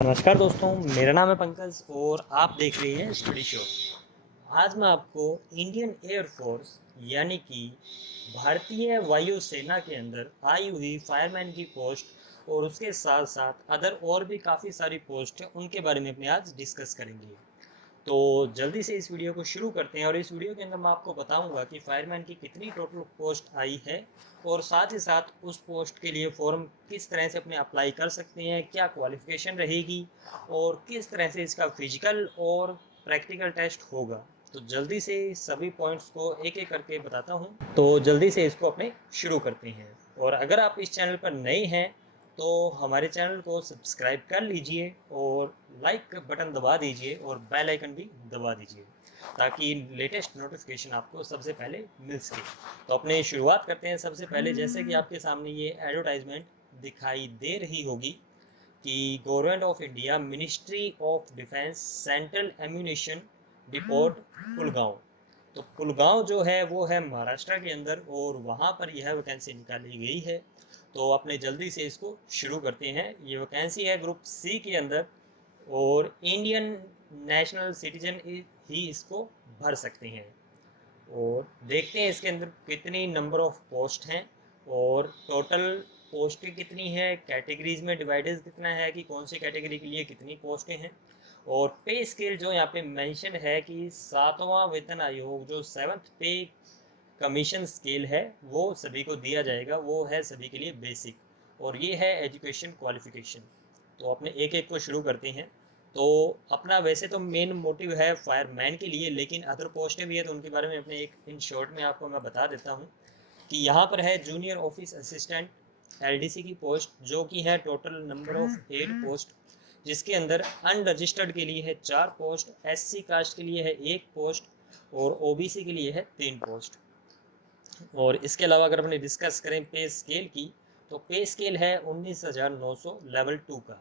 नमस्कार दोस्तों, मेरा नाम है पंकज और आप देख रहे हैं स्टडी शो। आज मैं आपको इंडियन एयरफोर्स यानी कि भारतीय वायुसेना के अंदर आई हुई फायरमैन की पोस्ट और उसके साथ साथ अदर और भी काफ़ी सारी पोस्ट हैं, उनके बारे में अपने आज डिस्कस करेंगे। तो जल्दी से इस वीडियो को शुरू करते हैं और इस वीडियो के अंदर मैं आपको बताऊंगा कि फायरमैन की कितनी टोटल पोस्ट आई है और साथ ही साथ उस पोस्ट के लिए फॉर्म किस तरह से अपने अप्लाई कर सकते हैं, क्या क्वालिफिकेशन रहेगी और किस तरह से इसका फिजिकल और प्रैक्टिकल टेस्ट होगा। तो जल्दी से सभी पॉइंट्स को एक एक करके बताता हूँ। तो जल्दी से इसको अपने शुरू करते हैं। और अगर आप इस चैनल पर नए हैं तो हमारे चैनल को सब्सक्राइब कर लीजिए और लाइक बटन दबा दीजिए और बेल आइकन भी दबा दीजिए ताकि लेटेस्ट नोटिफिकेशन आपको सबसे पहले मिल सके। तो अपने शुरुआत करते हैं। सबसे पहले जैसे कि आपके सामने ये एडवर्टाइजमेंट दिखाई दे रही होगी कि government of India, ministry of defence, central ammunition depot, Kulgam. तो कुलगांव जो है वो है महाराष्ट्र के अंदर और वहाँ पर यह वैकेंसी निकाली गई है। तो अपने जल्दी से इसको शुरू करते हैं। ये वैकेंसी है ग्रुप सी के अंदर और इंडियन नेशनल सिटीजन ही इसको भर सकते हैं। और देखते हैं इसके अंदर कितनी नंबर ऑफ पोस्ट हैं और टोटल पोस्टें कितनी है, कैटेगरीज में डिवाइडेड कितना है कि कौन सी कैटेगरी के लिए कितनी पोस्टें हैं। और पे स्केल जो यहाँ पे मेंशन है कि 7वां वेतन आयोग जो 7th पे कमीशन स्केल है वो सभी को दिया जाएगा, वो है सभी के लिए बेसिक और ये है एजुकेशन क्वालिफिकेशन। तो अपने एक एक को शुरू करते हैं। तो अपना वैसे तो मेन मोटिव है फायरमैन के लिए, लेकिन अदर पोस्टें भी है तो उनके बारे में अपने एक इन शॉर्ट में आपको मैं बता देता हूँ कि यहाँ पर है जूनियर ऑफिस असिस्टेंट एलडीसी की पोस्ट जो कि है टोटल नंबर ऑफ 8 पोस्ट, जिसके अंदर अनरजिस्टर्ड के लिए है 4 पोस्ट, एससी कास्ट के लिए है 1 पोस्ट और ओबीसी के लिए है 3 पोस्ट। और इसके अलावा अगर अपने डिस्कस करें पे स्केल की तो पे स्केल है 19,900 लेवल 2 का,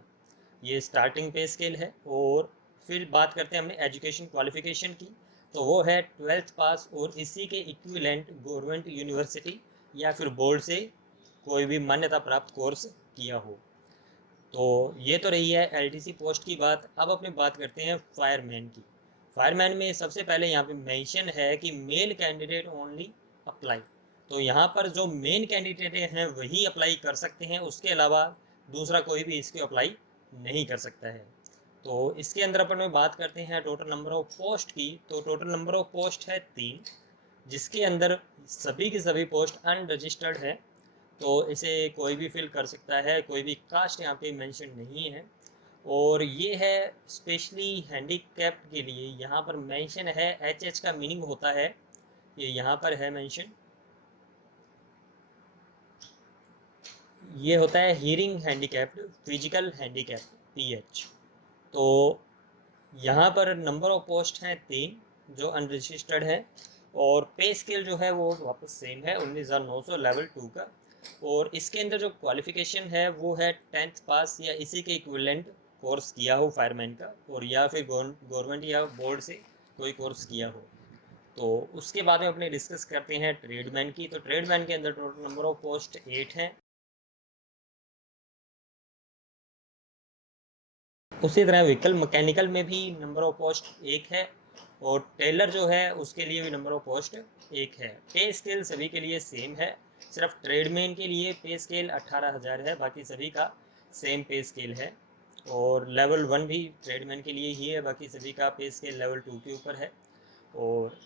ये स्टार्टिंग पे स्केल है। और फिर बात करते हैं हमने एजुकेशन क्वालिफिकेशन की तो वो है 12th पास और इसी के इक्विवेलेंट गवर्नमेंट यूनिवर्सिटी या फिर बोर्ड से कोई भी मान्यता प्राप्त कोर्स किया हो। तो ये तो रही है एलटीसी पोस्ट की बात। अब अपनी बात करते हैं फायरमैन की। फायरमैन में सबसे पहले यहाँ पे मेंशन है कि मेल कैंडिडेट ओनली अप्लाई। तो यहाँ पर जो मेन कैंडिडेट हैं वही अप्लाई कर सकते हैं, उसके अलावा दूसरा कोई भी इसके अप्लाई नहीं कर सकता है। तो इसके अंदर अपन में बात करते हैं टोटल नंबर ऑफ पोस्ट की। तो टोटल नंबर ऑफ पोस्ट है 3, जिसके अंदर सभी की सभी पोस्ट अनरजिस्टर्ड है तो इसे कोई भी फिल कर सकता है, कोई भी कास्ट यहाँ पे मेंशन नहीं है। और ये है स्पेशली हैंडीकैप्ड के लिए, यहाँ पर मेंशन है एचएच का मीनिंग होता है, ये यहाँ पर है मेंशन, ये होता है hearing handicapped, physical handicapped pH. तो यहाँ पर नंबर ऑफ पोस्ट हैं 3 जो अनरजिस्टर्ड है और पे स्केल जो है वो वापस सेम है 19,900 लेवल 2 का। और इसके अंदर जो क्वालिफिकेशन है वो है 10th पास या इसी के इक्विवेलेंट कोर्स किया हो फायरमैन का, और या फिर गवर्नमेंट या बोर्ड से कोई कोर्स किया हो। तो उसके बाद में अपने डिस्कस करते हैं ट्रेडमैन की। तो ट्रेडमैन के अंदर टोटल नंबर ऑफ पोस्ट 8 हैं। उसी तरह व्हीकल मैकेनिकल में भी नंबर ऑफ पोस्ट 1 है और टेलर जो है उसके लिए भी नंबर ऑफ पोस्ट 1 है। पे स्केल सभी के लिए सेम है, सिर्फ ट्रेडमैन के लिए पे स्केल 18,000 है, बाकी सभी का सेम पे स्केल है। और लेवल 1 भी ट्रेडमैन के लिए ही है, बाकी सभी का पे स्केल लेवल 2 के ऊपर है। और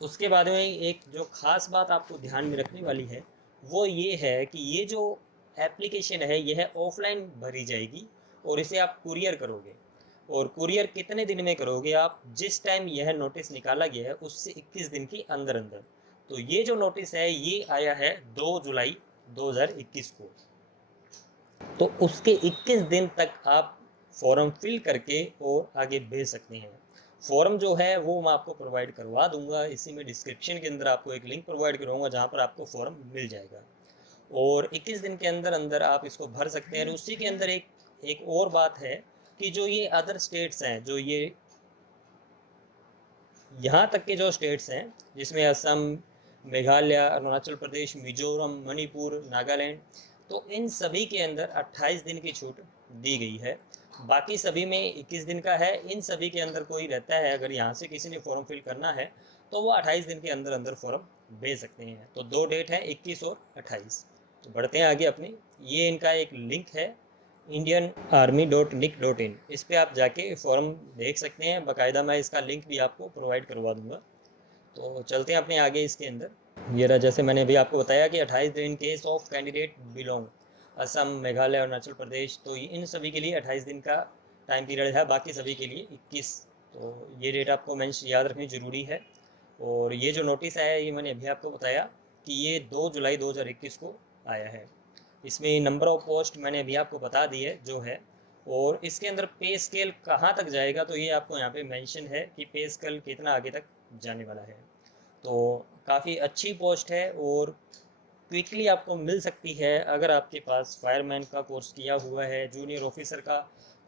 उसके बाद में एक जो ख़ास बात आपको ध्यान में रखने वाली है वो ये है कि ये जो एप्लीकेशन है यह ऑफलाइन भरी जाएगी और इसे आप कुरियर करोगे। और कुरियर कितने दिन में करोगे आप, जिस टाइम यह नोटिस निकाला गया है उससे 21 दिन के अंदर अंदर। तो ये जो नोटिस है ये आया है 2 जुलाई 2021 को, तो उसके 21 दिन तक आप फॉर्म फिल करके और आगे भेज सकते हैं। फॉर्म जो है वो मैं आपको प्रोवाइड करवा दूंगा, इसी में डिस्क्रिप्शन के अंदर आपको एक लिंक प्रोवाइड करूँगा जहाँ पर आपको फॉर्म मिल जाएगा और 21 दिन के अंदर अंदर आप इसको भर सकते हैं। और उसी के अंदर एक और बात है कि जो ये अदर स्टेट्स हैं, जो ये यहाँ तक के जो स्टेट्स हैं जिसमें असम, मेघालय, अरुणाचल प्रदेश, मिजोरम, मणिपुर, नागालैंड, तो इन सभी के अंदर 28 दिन की छूट दी गई है। बाकी सभी में 21 दिन का है। इन सभी के अंदर कोई रहता है, अगर यहाँ से किसी ने फॉर्म फिल करना है तो वो 28 दिन के अंदर अंदर फॉर्म भेज सकते हैं। तो दो डेट है, 21 और 28। तो बढ़ते हैं आगे अपने। ये इनका एक लिंक है indianarmy.nic.in, इस पर आप जाके फॉर्म देख सकते हैं। बाकायदा मैं इसका लिंक भी आपको प्रोवाइड करवा दूंगा। तो चलते हैं अपने आगे इसके अंदर। ये रहा, जैसे मैंने अभी आपको बताया कि 28 दिन in case of candidate belong Assam, Meghalaya, Arunachal Pradesh, तो इन सभी के लिए 28 दिन का टाइम पीरियड है, बाकी सभी के लिए 21। तो ये डेट आपको मेंशन याद रखनी ज़रूरी है। और ये जो नोटिस आया है, ये मैंने अभी आपको बताया कि ये 2 जुलाई 2021 को आया है। इसमें नंबर ऑफ पोस्ट मैंने अभी आपको बता दी है जो है। और इसके अंदर पे स्केल कहाँ तक जाएगा, तो ये आपको यहाँ पे मेंशन है कि पे स्केल कितना आगे तक जाने वाला है। तो काफ़ी अच्छी पोस्ट है और क्विकली आपको मिल सकती है अगर आपके पास फायरमैन का कोर्स किया हुआ है, जूनियर ऑफिसर का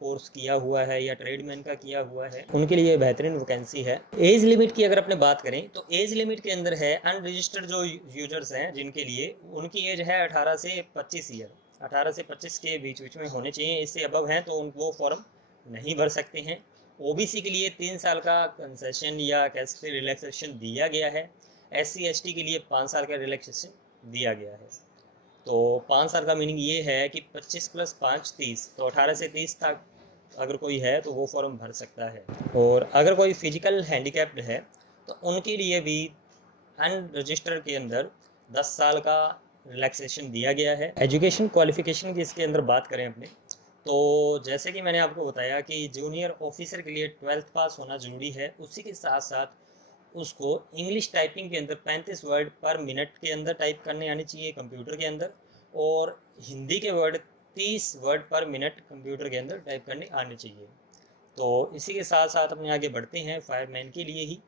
कोर्स किया हुआ है या ट्रेडमैन का किया हुआ है, उनके लिए बेहतरीन वैकेंसी है। एज लिमिट की अगर अपने बात करें तो एज लिमिट के अंदर है अनरजिस्टर्ड जो यूजर्स हैं जिनके लिए, उनकी एज है 18 से 25 ईयर। 18 से 25 के बीच बीच में होने चाहिए। इससे अबव हैं तो उनको फॉर्म नहीं भर सकते हैं। ओबीसी के लिए 3 साल का कंसेशन या कैसे रिलैक्सेशन दिया गया है। SC ST के लिए 5 साल का रिलैक्सेशन दिया गया है। तो 5 साल का मीनिंग ये है कि 25 + 5 30, तो 18 से 30 तक अगर कोई है तो वो फॉर्म भर सकता है। और अगर कोई फिजिकल हैंडीकैप्ड है तो उनके लिए भी अनरजिस्टर्ड के अंदर 10 साल का रिलैक्सेशन दिया गया है। एजुकेशन क्वालिफिकेशन की इसके अंदर बात करें अपने, तो जैसे कि मैंने आपको बताया कि जूनियर ऑफिसर के लिए 12th पास होना ज़रूरी है। उसी के साथ साथ उसको इंग्लिश टाइपिंग के अंदर 35 वर्ड पर मिनट के अंदर टाइप करने आनी चाहिए कंप्यूटर के अंदर, और हिंदी के वर्ड 30 वर्ड पर मिनट कंप्यूटर के अंदर टाइप करने आने चाहिए। तो इसी के साथ साथ अपने आगे बढ़ते हैं फायरमैन के लिए ही।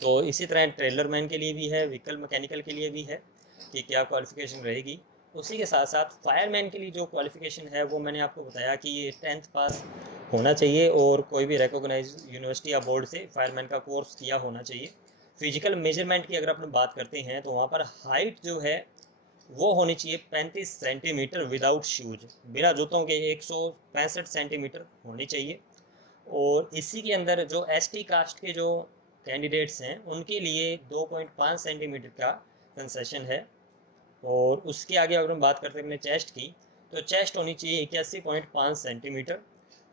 तो इसी तरह ट्रेलर मैन के लिए भी है, व्हीकल मैकेनिकल के लिए भी है कि क्या क्वालिफिकेशन रहेगी। उसी के साथ साथ फायरमैन के लिए जो क्वालिफिकेशन है वो मैंने आपको बताया कि ये 10th पास होना चाहिए और कोई भी रिकॉग्नाइज यूनिवर्सिटी या बोर्ड से फायरमैन का कोर्स किया होना चाहिए। फिजिकल मेजरमेंट की अगर अपन बात करते हैं तो वहाँ पर हाइट जो है वो होनी चाहिए 35 सेंटीमीटर विदाउट शूज, बिना जूतों के 165 सेंटीमीटर होनी चाहिए। और इसी के अंदर जो ST कास्ट के जो कैंडिडेट्स हैं उनके लिए 2.5 सेंटीमीटर का कंसेशन है। और उसके आगे अगर हम बात करते हैं अपने चेस्ट की, तो चेस्ट होनी चाहिए 81.5 सेंटीमीटर।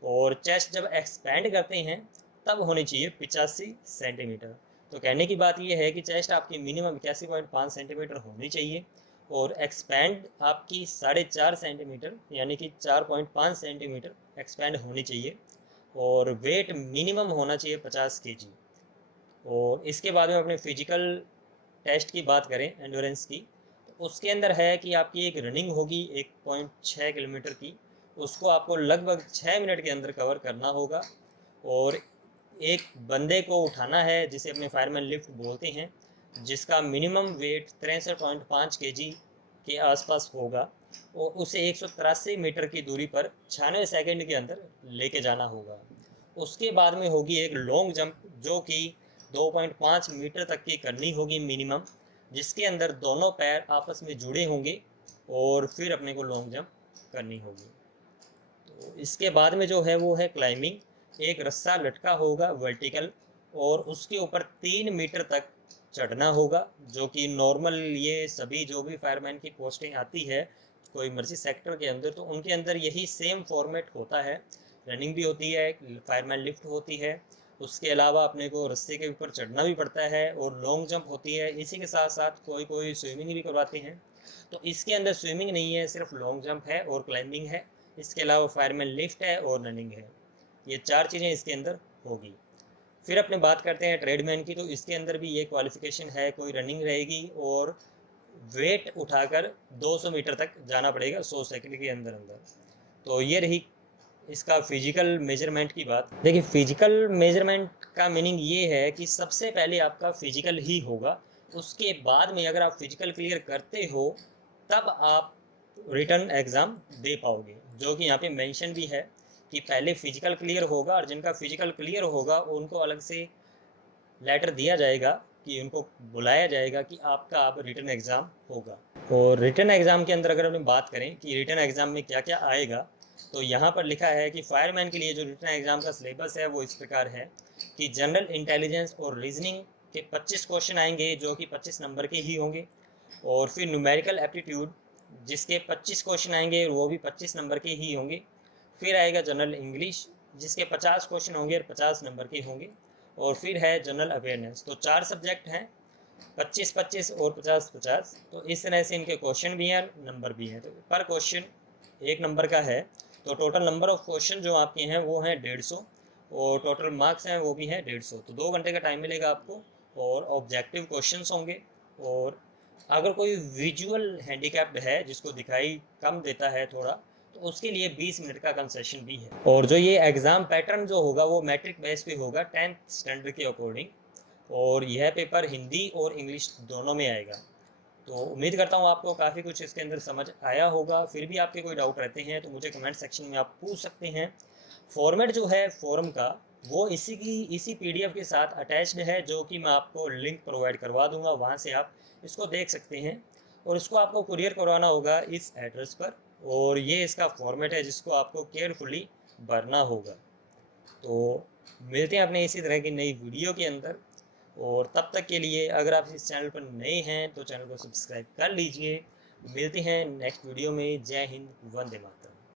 और चेस्ट जब एक्सपेंड करते हैं तब होनी चाहिए 85 सेंटीमीटर। तो कहने की बात यह है कि चेस्ट आपकी मिनिमम 81.5 सेंटीमीटर होनी चाहिए और एक्सपेंड आपकी 4.5 सेंटीमीटर यानी कि 4.5 सेंटीमीटर एक्सपेंड होनी चाहिए। और वेट मिनिमम होना चाहिए 50 kg। और इसके बाद में अपने फिजिकल टेस्ट की बात करें एंडोरेंस की, तो उसके अंदर है कि आपकी एक रनिंग होगी 1.6 किलोमीटर की, उसको आपको लगभग 6 मिनट के अंदर कवर करना होगा। और एक बंदे को उठाना है जिसे अपने फायरमैन लिफ्ट बोलते हैं, जिसका मिनिमम वेट 63.5 kg के आसपास होगा और उसे 183 मीटर की दूरी पर 96 सेकंड के अंदर लेके जाना होगा। उसके बाद में होगी एक लॉन्ग जंप जो कि 2.5 मीटर तक की करनी होगी मिनिमम, जिसके अंदर दोनों पैर आपस में जुड़े होंगे और फिर अपने को लॉन्ग जंप करनी होगी। तो इसके बाद में जो है वो है क्लाइंबिंग। एक रस्सा लटका होगा वर्टिकल और उसके ऊपर 3 मीटर तक चढ़ना होगा, जो कि नॉर्मल ये सभी जो भी फायरमैन की पोस्टिंग आती है कोई मर्जी सेक्टर के अंदर, तो उनके अंदर यही सेम फॉर्मेट होता है। रनिंग भी होती है, फायरमैन लिफ्ट होती है, उसके अलावा अपने को रस्से के ऊपर चढ़ना भी पड़ता है और लॉन्ग जंप होती है। इसी के साथ साथ कोई कोई स्विमिंग भी करवाते हैं। तो इसके अंदर स्विमिंग नहीं है, सिर्फ लॉन्ग जंप है और क्लाइंबिंग है। इसके अलावा फायरमैन लिफ्ट है और रनिंग है। ये 4 चीज़ें इसके अंदर होगी। फिर अपने बात करते हैं ट्रेडमैन की, तो इसके अंदर भी ये क्वालिफिकेशन है, कोई रनिंग रहेगी और वेट उठाकर 200 मीटर तक जाना पड़ेगा 100 सेकंड के अंदर अंदर। तो ये रही इसका फिजिकल मेजरमेंट की बात। देखिए फिजिकल मेजरमेंट का मीनिंग ये है कि सबसे पहले आपका फिजिकल ही होगा, उसके बाद में अगर आप फिजिकल क्लियर करते हो तब आप रिटर्न एग्ज़ाम दे पाओगे, जो कि यहाँ पे मेंशन भी है कि पहले फिजिकल क्लियर होगा और जिनका फिजिकल क्लियर होगा उनको अलग से लेटर दिया जाएगा कि उनको बुलाया जाएगा कि आपका अब रिटर्न एग्ज़ाम होगा। और रिटर्न एग्ज़ाम के अंदर अगर हम बात करें कि रिटर्न एग्ज़ाम में क्या क्या आएगा, तो यहाँ पर लिखा है कि फायरमैन के लिए जो रिटन एग्जाम का सिलेबस है वो इस प्रकार है कि जनरल इंटेलिजेंस और रीजनिंग के 25 क्वेश्चन आएंगे जो कि 25 नंबर के ही होंगे, और फिर न्यूमेरिकल एप्टीट्यूड जिसके 25 क्वेश्चन आएंगे वो भी 25 नंबर के ही होंगे। फिर आएगा जनरल इंग्लिश जिसके 50 क्वेश्चन होंगे और 50 नंबर के होंगे, और फिर है जनरल अवेयरनेस। तो 4 सब्जेक्ट हैं, 25-25 और 50-50। तो इस तरह से इनके क्वेश्चन भी हैं, नंबर भी हैं। तो पर क्वेश्चन 1 नंबर का है, तो टोटल नंबर ऑफ क्वेश्चन जो आपके हैं वो हैं 150, और टोटल मार्क्स हैं वो भी हैं 150। तो 2 घंटे का टाइम मिलेगा आपको, और ऑब्जेक्टिव क्वेश्चंस होंगे। और अगर कोई विजुअल हैंडीकैप्ड है जिसको दिखाई कम देता है थोड़ा, तो उसके लिए 20 मिनट का कंसेशन भी है। और जो ये एग्ज़ाम पैटर्न जो होगा वो मैट्रिक बेस पे होगा 10th स्टैंडर्ड के अकॉर्डिंग, और यह पेपर हिंदी और इंग्लिश दोनों में आएगा। तो उम्मीद करता हूँ आपको काफ़ी कुछ इसके अंदर समझ आया होगा। फिर भी आपके कोई डाउट रहते हैं तो मुझे कमेंट सेक्शन में आप पूछ सकते हैं। फॉर्मेट जो है फॉर्म का वो इसी पीडीएफ के साथ अटैच्ड है, जो कि मैं आपको लिंक प्रोवाइड करवा दूंगा, वहाँ से आप इसको देख सकते हैं। और इसको आपको कुरियर करवाना होगा इस एड्रेस पर, और ये इसका फॉर्मेट है जिसको आपको केयरफुली भरना होगा। तो मिलते हैं अपने इसी तरह की नई वीडियो के अंदर, और तब तक के लिए अगर आप इस चैनल पर नए हैं तो चैनल को सब्सक्राइब कर लीजिए। मिलते हैं नेक्स्ट वीडियो में। जय हिंद, वंदे मातरम।